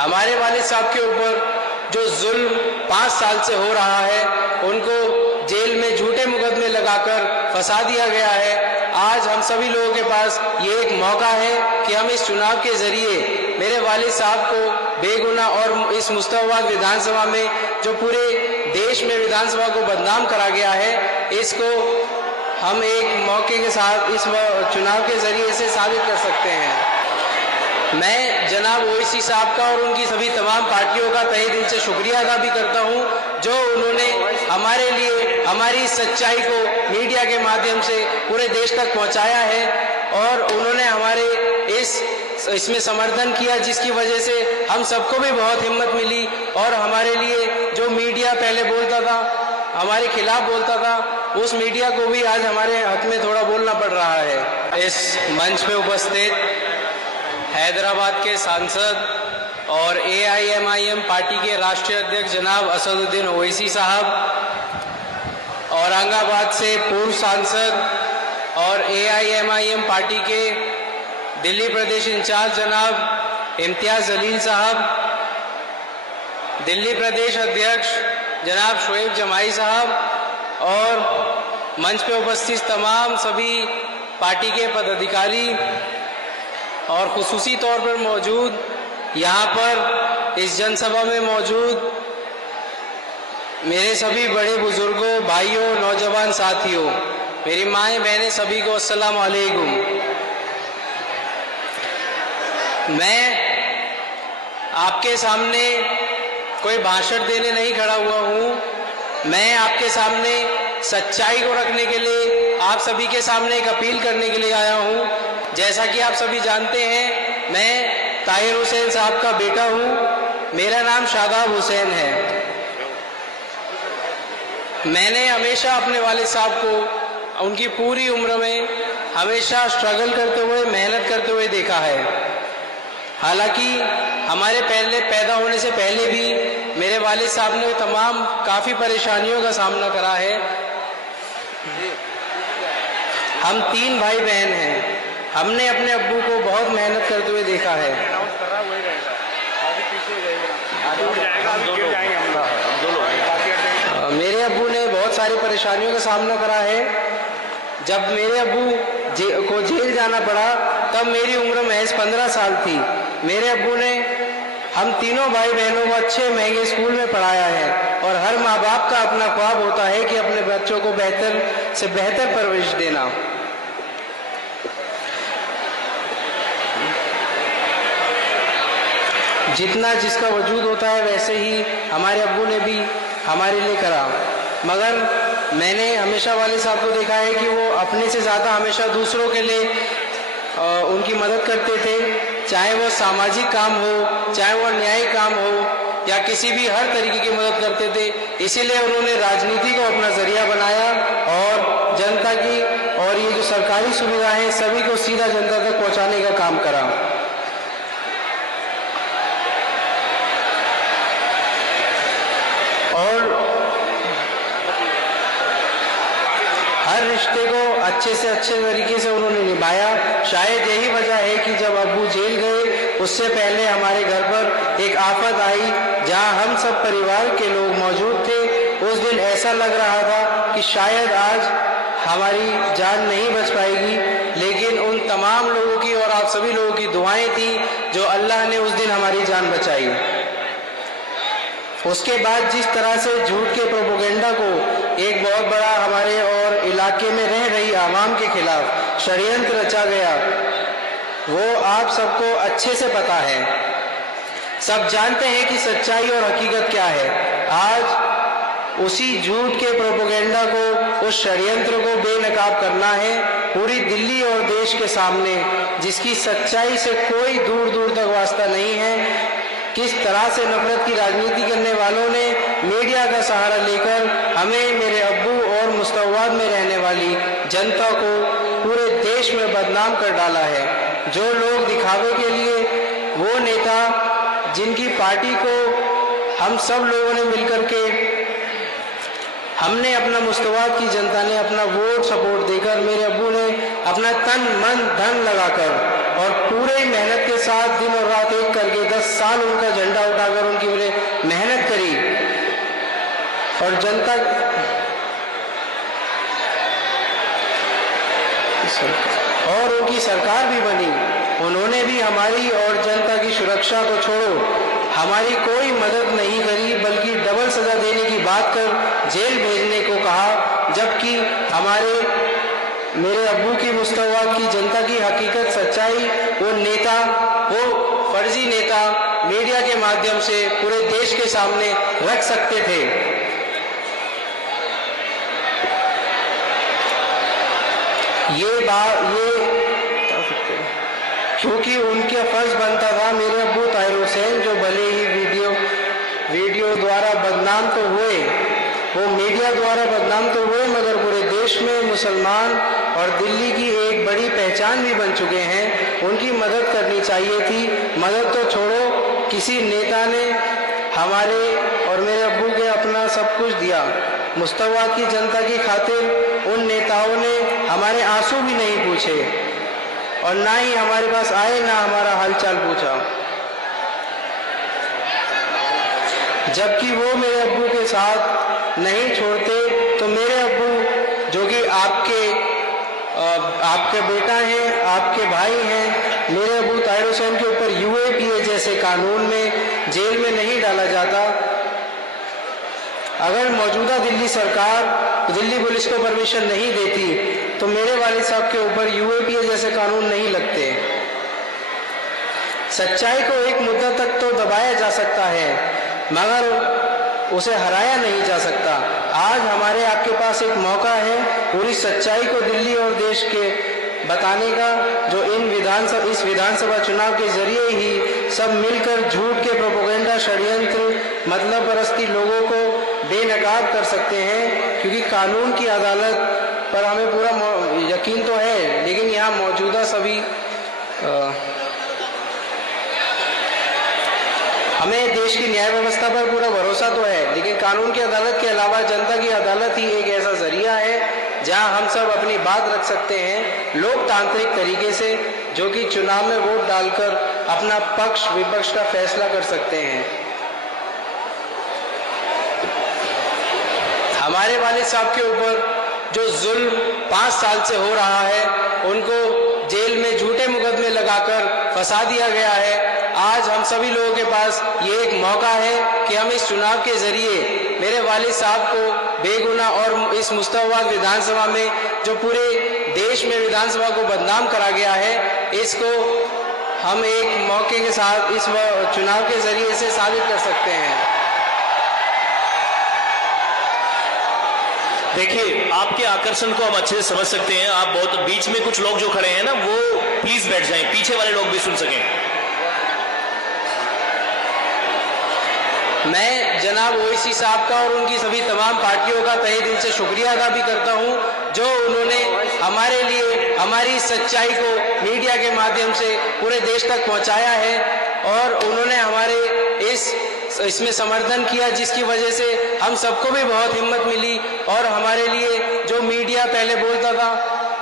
हमारे वालिद साहब के ऊपर जो जुल्म 5 साल से हो रहा है, उनको जेल में झूठे मुकदमे लगाकर फंसा दिया गया है। आज हम सभी लोगों के पास ये एक मौका है कि हम इस चुनाव के जरिए मेरे वालिद साहब को बेगुनाह और इस मुस्तफाबाद विधानसभा में जो पूरे देश में विधानसभा को बदनाम करा गया है, इसको हम एक मौके के साथ इस चुनाव के जरिए से साबित कर सकते हैं। मैं जनाब ओवैसी साहब का और उनकी सभी तमाम पार्टियों का तहे दिल से शुक्रिया अदा भी करता हूं, जो उन्होंने हमारे लिए हमारी सच्चाई को मीडिया के माध्यम से पूरे देश तक पहुंचाया है और उन्होंने हमारे इसमें समर्थन किया, जिसकी वजह से हम सबको भी बहुत हिम्मत मिली और हमारे लिए जो मीडिया पहले बोलता था, हमारे खिलाफ बोलता था, उस मीडिया को भी आज हमारे हक में थोड़ा बोलना पड़ रहा है। इस मंच पे उपस्थित हैदराबाद के सांसद और AIMIM पार्टी के राष्ट्रीय अध्यक्ष जनाब असदुद्दीन ओवैसी साहब, औरंगाबाद से पूर्व सांसद और AIMIM पार्टी के दिल्ली प्रदेश इंचार्ज जनाब इम्तियाज जलील साहब, दिल्ली प्रदेश अध्यक्ष जनाब शोएब जमाई साहब और मंच पे उपस्थित तमाम सभी पार्टी के पदाधिकारी और खुसूसी तौर पर मौजूद यहाँ पर इस जनसभा में मौजूद मेरे सभी बड़े बुजुर्गों, भाइयों, नौजवान साथियों, मेरी माएँ बहनें, सभी को अस्सलाम वालेकुम। मैं आपके सामने कोई भाषण देने नहीं खड़ा हुआ हूँ। मैं आपके सामने सच्चाई को रखने के लिए, आप सभी के सामने एक अपील करने के लिए आया हूँ। जैसा कि आप सभी जानते हैं, मैं ताहिर हुसैन साहब का बेटा हूँ। मेरा नाम शादाब हुसैन है। मैंने हमेशा अपने वालिद साहब को उनकी पूरी उम्र में हमेशा स्ट्रगल करते हुए, मेहनत करते हुए देखा है। हालांकि हमारे पहले पैदा होने से पहले भी मेरे वालिद साहब ने तमाम काफ़ी परेशानियों का सामना करा है। हम 3 भाई बहन हैं। हमने अपने अब्बू को बहुत मेहनत करते हुए देखा है। मेरे अब्बू ने बहुत सारी परेशानियों का सामना करा है। जब मेरे अब्बू को जेल जाना पड़ा, तब मेरी उम्र महज 15 साल थी। मेरे अब्बू ने हम तीनों भाई बहनों को अच्छे महंगे स्कूल में पढ़ाया है और हर माँ बाप का अपना ख्वाब होता है कि अपने बच्चों को बेहतर से बेहतर परवरिश देना। जितना जिसका वजूद होता है, वैसे ही हमारे अब्बू ने भी हमारे लिए करा। मगर मैंने हमेशा वालिद साहब को देखा है कि वो अपने से ज़्यादा हमेशा दूसरों के लिए उनकी मदद करते थे, चाहे वो सामाजिक काम हो, चाहे वो न्यायिक काम हो, या किसी भी हर तरीके की मदद करते थे। इसीलिए उन्होंने राजनीति को अपना जरिया बनाया और जनता की और ये जो सरकारी सुविधाएं हैं, सभी को सीधा जनता तक पहुंचाने का काम करा। और हर रिश्ते को अच्छे से अच्छे तरीके से उन्होंने निभाया। शायद यही वजह है कि जब अब्बू जेल गए, उससे पहले हमारे घर पर एक आफत आई जहां हम सब परिवार के लोग मौजूद थे। उस दिन ऐसा लग रहा था कि शायद आज हमारी जान नहीं बच पाएगी, लेकिन उन तमाम लोगों की और आप सभी लोगों की दुआएं थी जो अल्लाह ने उस दिन हमारी जान बचाई। उसके बाद जिस तरह से झूठ के प्रोपेगेंडा को एक बहुत बड़ा हमारे और इलाके में रह रही आवाम के खिलाफ षड्यंत्र रचा गया, वो आप सबको अच्छे से पता है। सब जानते हैं कि सच्चाई और हकीकत क्या है। आज उसी झूठ के प्रोपेगेंडा को, उस षड्यंत्र को बेनकाब करना है पूरी दिल्ली और देश के सामने, जिसकी सच्चाई से कोई दूर दूर तक वास्ता नहीं है। किस तरह से नफरत की राजनीति करने वालों ने मीडिया का सहारा लेकर हमें, मेरे अब्बू और मुस्तफाबाद में रहने वाली जनता को पूरे देश में बदनाम कर डाला है। जो लोग दिखावे के लिए, वो नेता जिनकी पार्टी को हम सब लोगों ने मिलकर के, हमने अपना मुस्तफाबाद की जनता ने अपना वोट सपोर्ट देकर, मेरे अब्बू ने अपना तन मन धन लगाकर और पूरे मेहनत के साथ दिन और रात एक करके 10 साल उनका झंडा उठाकर उनकी मेहनत करी और जनता और उनकी सरकार भी बनी। उन्होंने भी हमारी और जनता की सुरक्षा को छोड़ो हमारी कोई मदद नहीं करी, बल्कि डबल सजा देने की बात कर जेल भेजने को कहा, जबकि मेरे अब्बू की मुस्तवाद की जनता की हकीकत सच्चाई वो फर्जी नेता मीडिया के माध्यम से पूरे देश के सामने रख सकते थे। क्योंकि उनका फर्ज बनता था। मेरे अब्बू ताहिर हुसैन जो भले ही वीडियो द्वारा बदनाम तो हुए, वो मीडिया द्वारा बदनाम तो हुए, मगर पूरे देश में मुसलमान और दिल्ली की एक बड़ी पहचान भी बन चुके हैं। उनकी मदद करनी चाहिए थी। मदद तो छोड़ो, किसी नेता ने हमारे और मेरे अब्बू के अपना सब कुछ दिया। मुस्तवाद की जनता की खातिर उन नेताओं ने हमारे आंसू भी नहीं पूछे और ना ही हमारे पास आए, ना हमारा हालचाल पूछा। जबकि वो मेरे अब्बू के साथ नहीं छोड़ते, तो मेरे अब्बू जो कि आपके बेटा हैं, आपके भाई हैं, मेरे अब्बू ताहिर हुसैन के ऊपर UAPA जैसे कानून में जेल में नहीं डाला जाता। अगर मौजूदा दिल्ली सरकार दिल्ली पुलिस को परमिशन नहीं देती तो मेरे वालिद साहब के ऊपर UAPA जैसे कानून नहीं लगते। सच्चाई को एक मुद्दा तक तो दबाया जा सकता है, मगर उसे हराया नहीं जा सकता। आज हमारे आपके पास एक मौका है पूरी सच्चाई को दिल्ली और देश के बताने का, जो इस विधानसभा चुनाव के जरिए ही सब मिलकर झूठ के प्रोपेगेंडा, षड्यंत्र, मतलब परस्ती लोगों को बेनकाब कर सकते हैं। क्योंकि कानून की अदालत पर हमें पूरा यकीन तो है, लेकिन यहाँ मौजूदा सभी हमें देश की न्याय व्यवस्था पर पूरा भरोसा तो है, लेकिन कानून की अदालत के अलावा जनता की अदालत ही एक ऐसा जरिया है जहां हम सब अपनी बात रख सकते हैं लोकतांत्रिक तरीके से, जो कि चुनाव में वोट डालकर अपना पक्ष विपक्ष का फैसला कर सकते हैं। हमारे वालिद साहब के ऊपर जो जुल्म 5 साल से हो रहा है, उनको जेल में झूठे मुकदमे लगाकर फंसा दिया गया है। आज हम सभी लोगों के पास ये एक मौका है कि हम इस चुनाव के जरिए मेरे वालिद साहब को बेगुनाह और इस मुस्तवाद विधानसभा में जो पूरे देश में विधानसभा को बदनाम करा गया है, इसको हम एक मौके के साथ इस चुनाव के जरिए से साबित कर सकते हैं। देखिए, आपके आकर्षण को हम अच्छे से समझ सकते हैं। आप बहुत बीच में कुछ लोग जो खड़े हैं ना, वो प्लीज बैठ जाएं, पीछे वाले लोग भी सुन सकें। मैं जनाब ओवैसी साहब का और उनकी सभी तमाम पार्टियों का तहे दिल से शुक्रिया अदा भी करता हूं, जो उन्होंने हमारे लिए हमारी सच्चाई को मीडिया के माध्यम से पूरे देश तक पहुंचाया है और उन्होंने हमारे इसमें समर्थन किया, जिसकी वजह से हम सबको भी बहुत हिम्मत मिली और हमारे लिए जो मीडिया पहले बोलता था,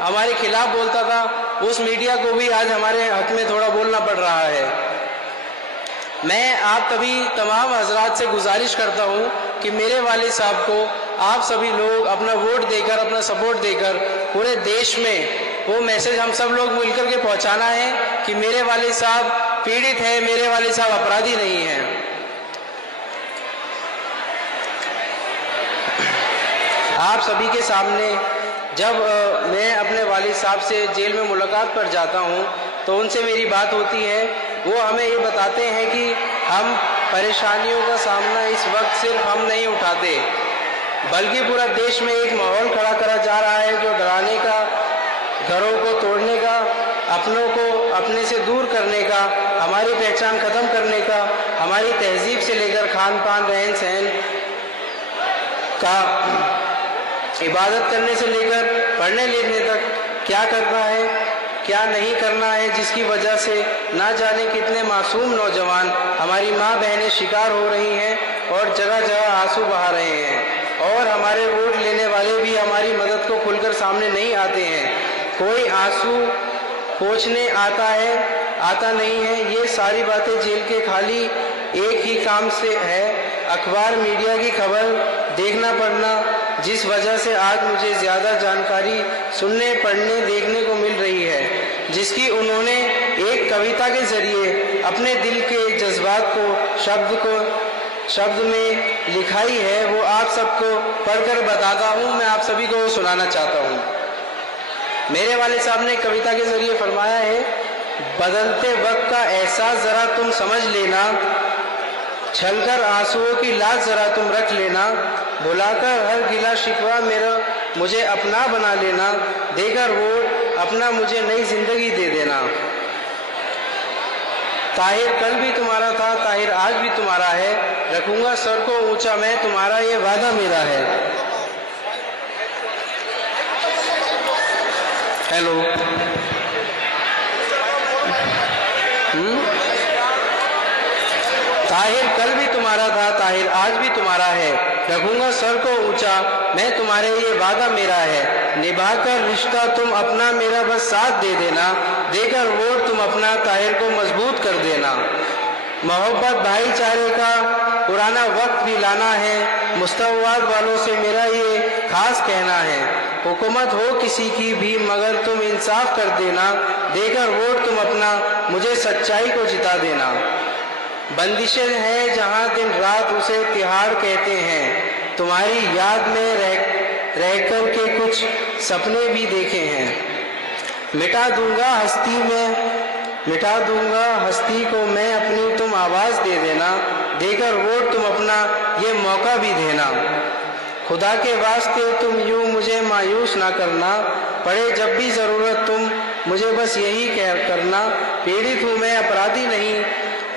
हमारे खिलाफ बोलता था, उस मीडिया को भी आज हमारे हक में थोड़ा बोलना पड़ रहा है। मैं आप तमाम हजरात से गुजारिश करता हूं कि मेरे वालिद साहब को आप सभी लोग अपना वोट देकर, अपना सपोर्ट देकर पूरे देश में वो मैसेज हम सब लोग मिलकर के पहुंचाना है कि मेरे वालिद साहब पीड़ित है, मेरे वालिद साहब अपराधी नहीं हैं। आप सभी के सामने जब मैं अपने वालिद साहब से जेल में मुलाकात पर जाता हूं तो उनसे मेरी बात होती है। वो हमें ये बताते हैं कि हम परेशानियों का सामना इस वक्त सिर्फ हम नहीं उठाते, बल्कि पूरा देश में एक माहौल खड़ा करा जा रहा है जो डराने का, घरों को तोड़ने का, अपनों को अपने से दूर करने का, हमारी पहचान खत्म करने का, हमारी तहजीब से लेकर खान पान, रहन सहन का, इबादत करने से लेकर पढ़ने लिखने तक क्या करना है, क्या नहीं करना है, जिसकी वजह से ना जाने कितने मासूम नौजवान, हमारी माँ बहनें शिकार हो रही हैं और जगह जगह आंसू बहा रहे हैं। और हमारे वोट लेने वाले भी हमारी मदद को खुलकर सामने नहीं आते हैं। कोई आंसू पहुँचने आता नहीं है। ये सारी बातें जेल के खाली एक ही काम से है, अखबार मीडिया की खबर देखना पढ़ना, जिस वजह से आज मुझे ज़्यादा जानकारी सुनने पढ़ने देखने को मिल रही है, जिसकी उन्होंने एक कविता के जरिए अपने दिल के जज्बात को शब्द में लिखाई है, वो आप सबको पढ़कर बताता हूँ। मैं आप सभी को सुनाना चाहता हूँ। मेरे वाले साहब ने कविता के जरिए फरमाया है, बदलते वक्त का एहसास ज़रा तुम समझ लेना, छलकर आंसुओं की लाज ज़रा तुम रख लेना, भुलाकर हर गिला शिकवा मेरा मुझे अपना बना लेना, देकर वोट अपना मुझे नई जिंदगी दे देना। ताहिर कल भी तुम्हारा था, ताहिर आज भी तुम्हारा है, रखूंगा सर को ऊंचा मैं, तुम्हारा ये वादा मेरा है। हेलो, ताहिर कल भी तुम्हारा था, ताहिर आज भी तुम्हारा है, रखूंगा सर को ऊंचा मैं, तुम्हारे ये वादा मेरा है। निभाकर रिश्ता तुम अपना मेरा बस साथ दे देना, देकर वोट तुम अपना ताहिर को मजबूत कर देना। मोहब्बत भाईचारे का पुराना वक्त भी लाना है, मुस्तवाद वालों से मेरा ये खास कहना है, हुकूमत हो किसी की भी मगर तुम इंसाफ कर देना, देकर वोट तुम अपना मुझे सच्चाई को जिता देना। बंदिशें हैं जहां दिन रात उसे तिहाड़ कहते हैं, तुम्हारी याद में रह कर के कुछ सपने भी देखे हैं। मिटा दूंगा हस्ती को मैं अपनी, तुम आवाज दे देना, देकर वोट तुम अपना ये मौका भी देना। खुदा के वास्ते तुम यूं मुझे मायूस ना करना, पड़े जब भी जरूरत तुम मुझे बस यही कह करना। पीड़ित हूँ मैं अपराधी नहीं,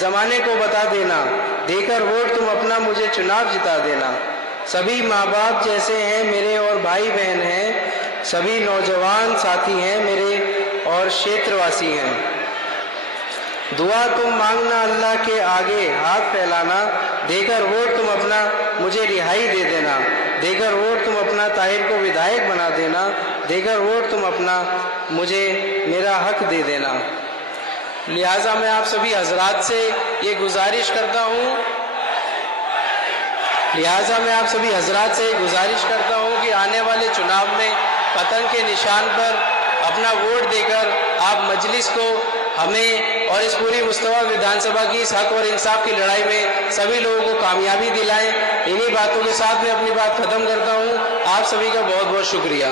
जमाने को बता देना, देकर वोट तुम अपना मुझे चुनाव जिता देना। सभी माँ बाप जैसे हैं मेरे और भाई बहन हैं, सभी नौजवान साथी हैं मेरे और क्षेत्रवासी हैं। दुआ तुम मांगना अल्लाह के आगे हाथ फैलाना, देकर वोट तुम अपना मुझे रिहाई दे देना, देकर वोट तुम अपना ताहिर को विधायक बना देना, देकर वोट तुम अपना मुझे मेरा हक दे देना। लिहाजा मैं आप सभी हजरात से ये गुजारिश करता हूँ कि आने वाले चुनाव में पतंग के निशान पर अपना वोट देकर आप मजलिस को, हमें और इस पूरी मुस्तवा विधानसभा की इस हक और इंसाफ की लड़ाई में सभी लोगों को कामयाबी दिलाएं। इन्हीं बातों के साथ मैं अपनी बात खत्म करता हूँ। आप सभी का बहुत बहुत शुक्रिया।